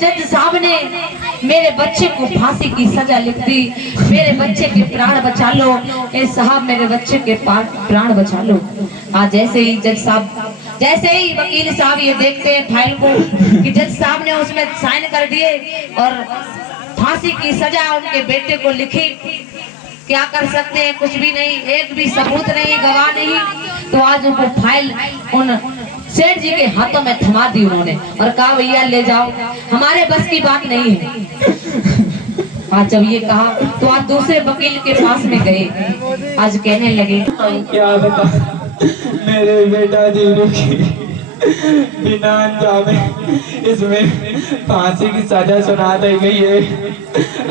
जज साहब ने मेरे बच्चे को फांसी की सजा लिख दी। मेरे बच्चे के प्राण बचा लो ए साहब, मेरे बच्चे के प्राण बचा लो। आज जैसे ही जज साहब, जैसे ही वकील साहब ये देखते हैं फाइल को कि जज साहब ने उसमें साइन कर दिए और फांसी की सजा उनके बेटे को लिखी, क्या कर सकते हैं? कुछ भी नहीं, एक भी सबूत नहीं, गवाह नहीं। तो आज उनको फाइल उन सेठ जी के हाथों में थमा दी उन्होंने और कहा भैया ले जाओ, हमारे बस की बात नहीं है। आज जब ये कहा तो आज दूसरे वकील के पास में गए। आज कहने लगे क्या बता मेरे बेटा दीनू की बिना जामे इसमें फांसी की सजा सुना दी गई है।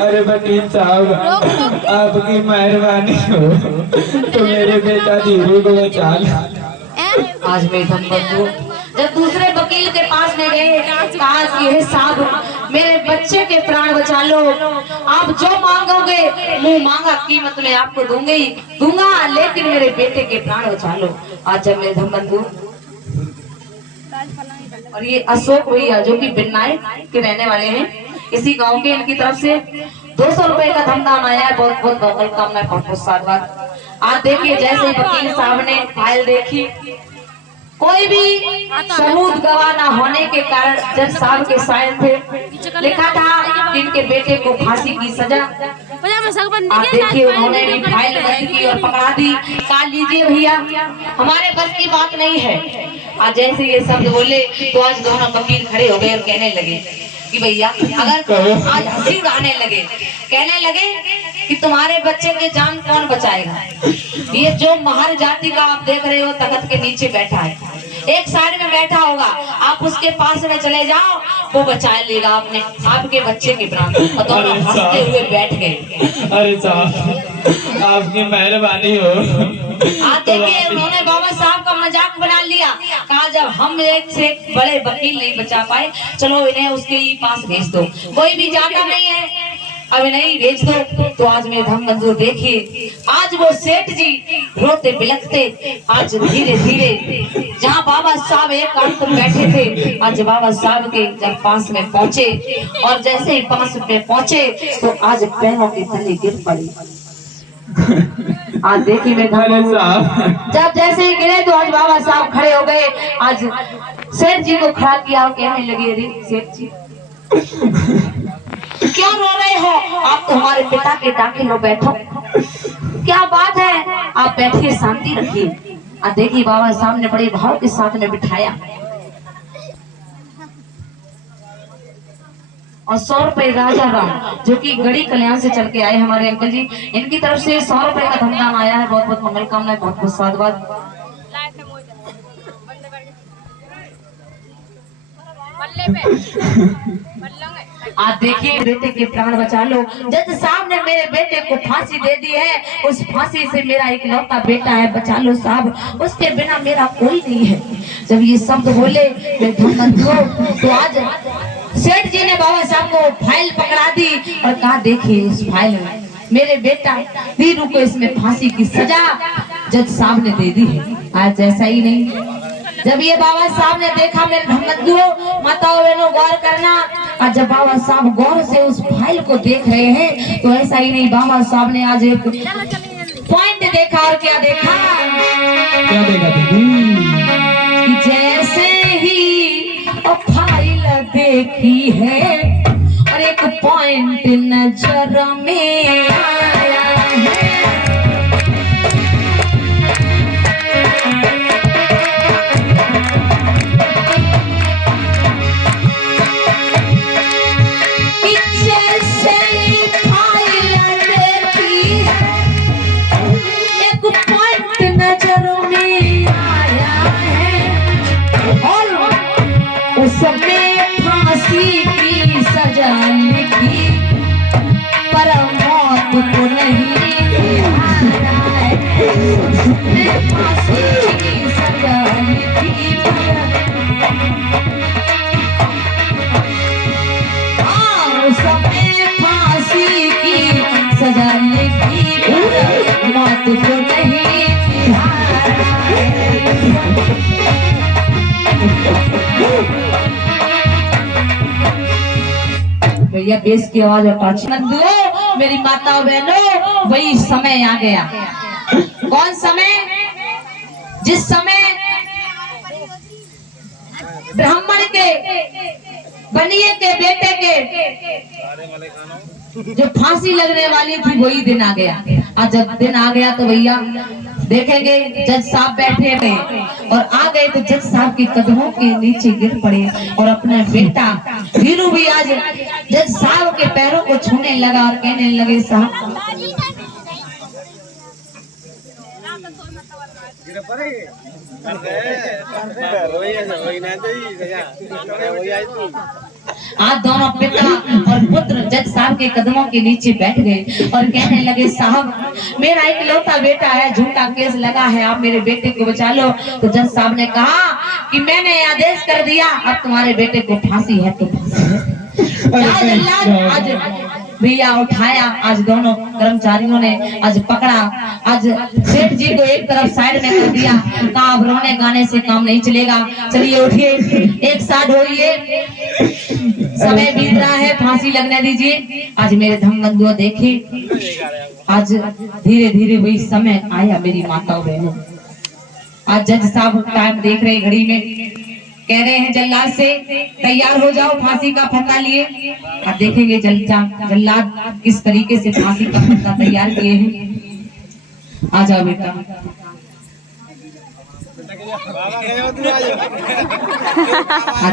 अरे वकील साहब आपकी मेहरबानी हो तो मेरे बेटा दीनू को बचा लो। आज मैं जब दूसरे वकील के पास में गए, कहा कि साहब मेरे बच्चे के प्राण बचा लो, आप जो मांगोगे मुंह मांगा कीमत में आपको दूंगा, लेकिन मेरे बेटे के प्राण बचा लो। आज जब मैं धमबंधु और ये अशोक भैया जो कि बिन्नाई के रहने वाले हैं, इसी गांव के, इनकी तरफ से 200 रुपए का धमदान आया है। बहुत बहुत वेलकम, बहुत बहुत साधुवाद। आज देखिए जैसे वकील साहब ने फाइल देखी, कोई भी सबूत गवाह न होने के कारण जज साहब के साइन थे, लिखा था इनके बेटे को फांसी की सजा। आप देखिए उन्होंने भी फाइल रद्द की और पकड़ा दी। कहा लीजिए भैया हमारे बस की बात नहीं है। आज जैसे ये शब्द बोले तो आज दोनों वकील खड़े हो गए और कहने लगे कि भैया अगर आज हंसी उड़ाने लगे, कहने लगे कि तुम्हारे बच्चे के जान कौन बचाएगा? ये जो महार जाति का आप देख रहे हो तख्त के नीचे बैठा है, एक साइड में बैठा होगा, आप उसके पास में चले जाओ, वो बचा लेगा अपने आपके बच्चे के प्राण। और दोनों हंसते हुए बैठ गए। अरे साहब आपकी मेहरबानी हो। आप देखिए उन्होंने बाबा साहब का मजाक बना लिया। कहा जब हम एक से एक बड़े वकील नहीं बचा पाए, चलो इन्हें उसके ही पास भेज दो, कोई भी जाता नहीं है, अब नहीं भेज दो। तो आज मेरे धमबंधु देखिए, आज वो सेठ जी रोते बिलखते आज धीरे धीरे जहाँ बाबा साहब एक अंत में बैठे थे, आज बाबा साहब के जब पास में पहुंचे और जैसे ही पास में पहुंचे तो आज पैरों के तले गिर पड़ी। आज देखिए मेरे धमबंधु जब जैसे ही गिरे तो आज बाबा साहब खड़े हो गए। आज सेठ जी को खड़ा किया और कहने लगे, अरे सेठ जी क्यों रो रहे हो? आप तो हमारे पिता के दाखिल हो, बैठो, क्या बात है? आप बैठिए, शांति रखिए। आज देखिए बाबा साहब ने बड़े भाव के साथ में बिठाया और 100 रुपए राजा राम जो कि गढ़ी कल्याण से चल के आए हमारे अंकल जी, इनकी तरफ से 100 रुपए का धमदान आया है। बहुत बहुत मंगल कामनाएं, बहुत बहुत साधुवाद। आप देखिए बेटे के प्राण बचा लो। जज साहब ने मेरे बेटे को फांसी दे दी है, उस फांसी से मेरा इकलौता बेटा है, बचा लो साहब, उसके बिना मेरा कोई नहीं है। जब ये शब्द बोले तो आज सेठ जी ने बाबा साहब को फाइल पकड़ा दी और कहा देखिए इस फाइल में मेरे बेटा वीरू को इसमें फांसी की सजा जज साहब ने दे दी है। आज ऐसा ही नहीं, जब ये बाबा साहब ने देखा, मेरे धमबंधुओं माताओं बहनों गौर करना, आज जब बाबा साहब गौर से उस फाइल को देख रहे हैं तो ऐसा ही नहीं, बाबा साहब ने आज एक पॉइंट देखा। और क्या देखा? क्या देखा? जैसे ही फाइल देखी है और एक पॉइंट नजर में आया है, फांसी की सजा लिखी पर मौत को नहीं, फांसी की सजा लिखी सबने फांसी की सजा लिखी पर मौत को नहीं। भैया बेस की आवाज और पाछी बंधुओं, मेरी माताओं बहनों, वही समय आ गया। कौन समय? जिस समय ब्राह्मण के बनिए के बेटे के जो फांसी लगने वाली थी वही दिन आ गया। और जब दिन आ गया तो भैया देखेंगे जज साहब बैठे थे और आ गए तो जज साहब के कदमों के नीचे गिर पड़े और अपना बेटा धीरू भी आज जज साहब के पैरों को छूने लगा और कहने लगे साहब आज दोनों पिता और पुत्र जज साहब के कदमों के नीचे बैठ गए और कहने लगे साहब मेरा इकलौता बेटा है, झूठा केस लगा है, आप मेरे बेटे को बचा लो। तो जज साहब ने कहा कि मैंने आदेश कर दिया, अब तुम्हारे बेटे को फांसी है तो फांसी है। आज भैया उठाया, आज दोनों कर्मचारियों ने आज पकड़ा, आज सेठ जी को एक तरफ साइड में कर दिया, कहा अब रोने गाने से काम नहीं चलेगा, चलिए उठिए एक साथ होइए, समय बीत रहा है, फांसी लगने दीजिए। आज मेरे धम बंधुओं देखिए, आज धीरे धीरे वही समय आया मेरी माताओं बहनों। आज जज साहब टाइम देख रहे घड़ी में, कह रहे हैं जल्लाद से तैयार हो जाओ, फांसी का फंदा लिए। अब देखेंगे जल्लाद किस तरीके से फांसी का फंदा तैयार किए हैं। आ जाओ बेटा।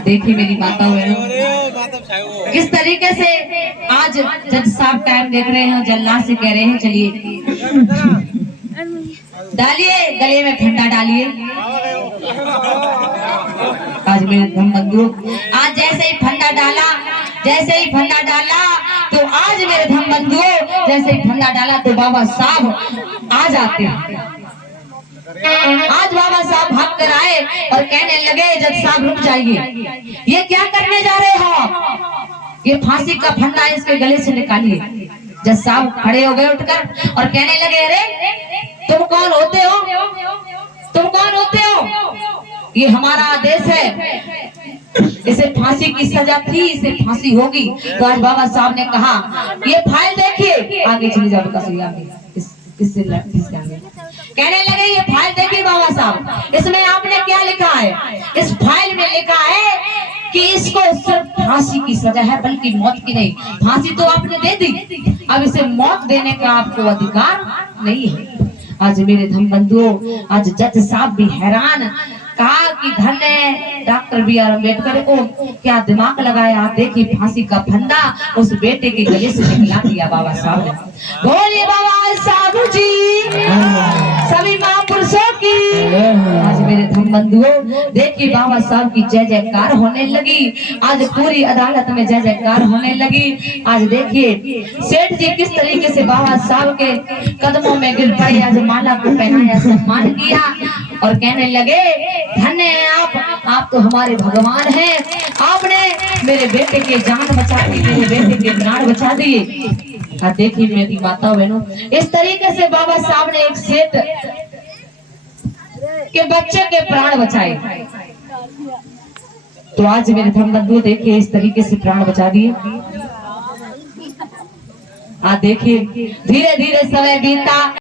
देखिए मेरी माता किस तरीके से आज जज साहब टाइम देख रहे हैं, जल्लाद से कह रहे हैं चलिए डालिए गले में फंदा डालिए। आज मेरे धम बंधुओं, आज जैसे ही फंदा डाला तो आज मेरे धम बंधुओं जैसे ही फंदा डाला तो बाबा साहब आ जाते हैं। आज बाबा साहब भाग कर आए और कहने लगे जज साहब रुक जाइए, ये क्या करने जा रहे हो? ये फांसी का फंदा इसके गले से निकालिए। जज साहब खड़े हो गए उठकर और कहने लगे अरे तुम कौन होते हो? तुम कौन होते हो? ये हमारा आदेश है, इसे फांसी की सजा थी, इसे फांसी होगी। तो आज बाबा साहब ने कहा ये फाइल देखिए, आगे चले जाओ इससे कहने लगे ये फाइल देखिए बाबा साहब, इसमें आपने क्या लिखा है? इस फाइल में लिखा है कि इसको सिर्फ फांसी की सजा है, बल्कि मौत की नहीं। फांसी तो आपने दे दी, अब इसे मौत देने का आपको अधिकार नहीं है। आज मेरे धम बंधुओं, आज जज साहब भी हैरान, कहा कि धन्य डॉक्टर B.R. अम्बेडकर को क्या दिमाग लगाया। आप देखिए फांसी का फंदा उस बेटे के गले से निकला दिया बाबा साहब ने। बोलिए बाबा साहब जी, सभी महापुरुषों की। आज मेरे धम बंधुओं देखिए बाबा साहब की जय जयकार होने लगी, आज पूरी अदालत में जय जयकार होने लगी। आज देखिए सेठ जी किस तरीके से बाबा साहब के कदमों में गिर पड़े, आज माला को पहनाया, सम्मान किया और कहने लगे धन्य है आप तो हमारे भगवान हैं, आपने मेरे बेटे के जान बचा दी, मेरे बेटे के प्राण बचा दिए। देखिए मेरी माता बहनों, इस तरीके से बाबा साहब ने एक सेठ के बच्चे के प्राण बचाए। तो आज मेरे धर्म बंधु देखिए इस तरीके से प्राण बचा दिए। देखिए धीरे धीरे समय बीता,